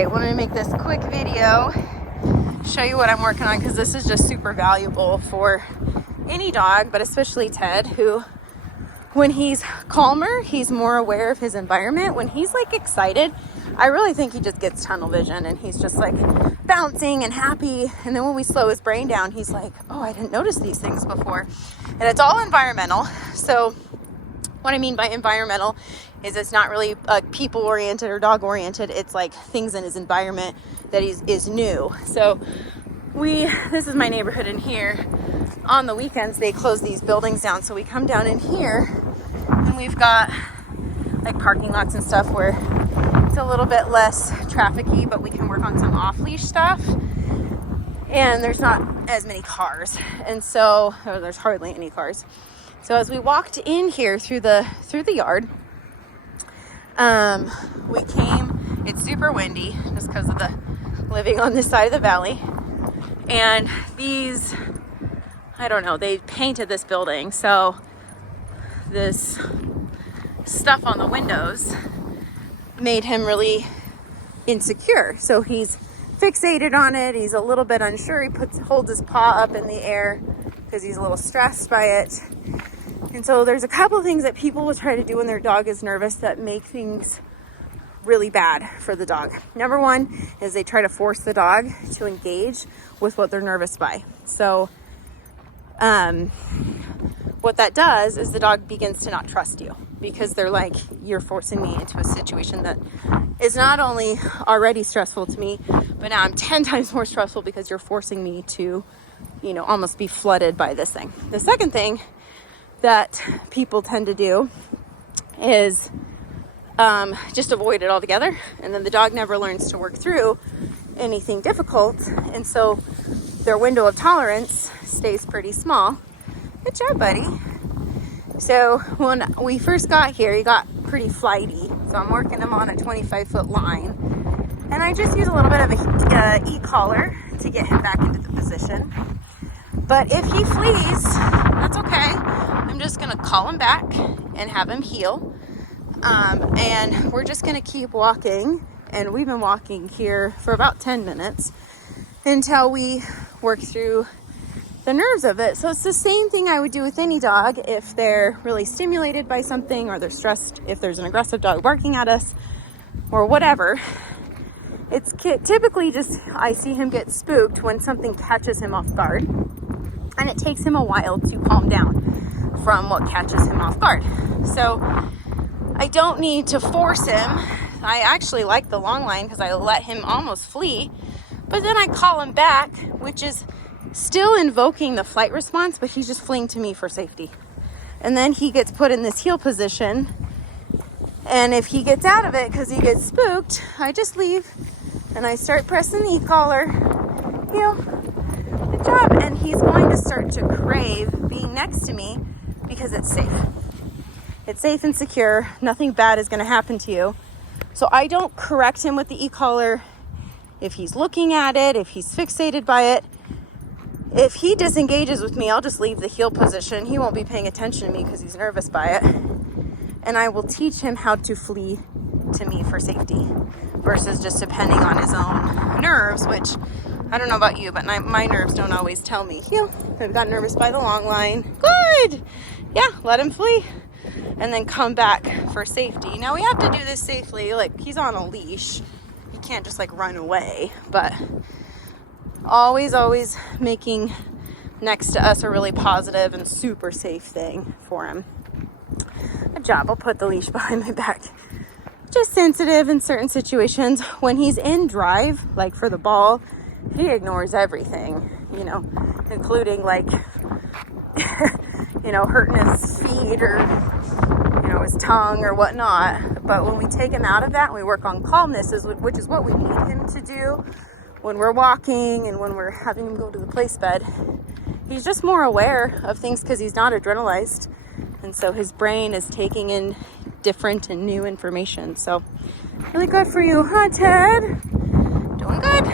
right, wanted to make this quick video, show you what I'm working on, because this is just super valuable for any dog, but especially Ted, who when he's calmer, he's more aware of his environment. When he's like excited, I really think he just gets tunnel vision and he's just like bouncing and happy. And then when we slow his brain down, he's like, oh, I didn't notice these things before. And it's all environmental. So what I mean by environmental is it's not really people oriented or dog oriented. It's like things in his environment that is new. So this is my neighborhood in here. On the weekends, they close these buildings down. So we come down in here and we've got like parking lots and stuff where it's a little bit less trafficy, but we can work on some off-leash stuff. And there's not as many cars. And so there's hardly any cars. So as we walked in here through the yard, we came, it's super windy just because of the living on this side of the valley. And these, I don't know, they painted this building. So this stuff on the windows made him really insecure. So he's fixated on it. He's a little bit unsure. He holds his paw up in the air because he's a little stressed by it. And so there's a couple of things that people will try to do when their dog is nervous that make things really bad for the dog. Number one is they try to force the dog to engage with what they're nervous by. So what that does is the dog begins to not trust you because they're like, you're forcing me into a situation that is not only already stressful to me, but now I'm 10 times more stressful because you're forcing me to, almost be flooded by this thing. The second thing that people tend to do is just avoid it altogether. And then the dog never learns to work through anything difficult. And so their window of tolerance stays pretty small. Good job, buddy. So when we first got here, he got pretty flighty. So I'm working him on a 25-foot line. And I just use a little bit of a e-collar to get him back into the position. But if he flees, that's okay. I'm just going to call him back and have him heel. And we're just going to keep walking. And we've been walking here for about 10 minutes until we work through the nerves of it. So it's the same thing I would do with any dog if they're really stimulated by something or they're stressed, if there's an aggressive dog barking at us or whatever. It's typically just, I see him get spooked when something catches him off guard. And it takes him a while to calm down from what catches him off guard. So I don't need to force him. I actually like the long line because I let him almost flee. But then I call him back, which is still invoking the flight response, but he's just fleeing to me for safety. And then he gets put in this heel position. And if he gets out of it because he gets spooked, I just leave and I start pressing the e-collar. Heel. Good job. And he's going to start to crave being next to me because it's safe. It's safe and secure. Nothing bad is going to happen to you. So I don't correct him with the e-collar if he's looking at it, if he's fixated by it. If he disengages with me, I'll just leave the heel position. He won't be paying attention to me because he's nervous by it. And I will teach him how to flee to me for safety versus just depending on his own nerves, which I don't know about you, but my nerves don't always tell me. Heel. I've got nervous by the long line. Good. Yeah, let him flee and then come back for safety. Now we have to do this safely. Like, he's on a leash. He can't just like run away, but always making next to us a really positive and super safe thing for him. Good job. I'll put the leash behind my back. Just sensitive in certain situations. When he's in drive, like for the ball, he ignores everything, including like, hurting his feet or, his tongue or whatnot. But when we take him out of that and we work on calmness, which is what we need him to do when we're walking and when we're having him go to the place bed, he's just more aware of things because he's not adrenalized. And so his brain is taking in different and new information. So really good for you, huh, Ted? Doing good.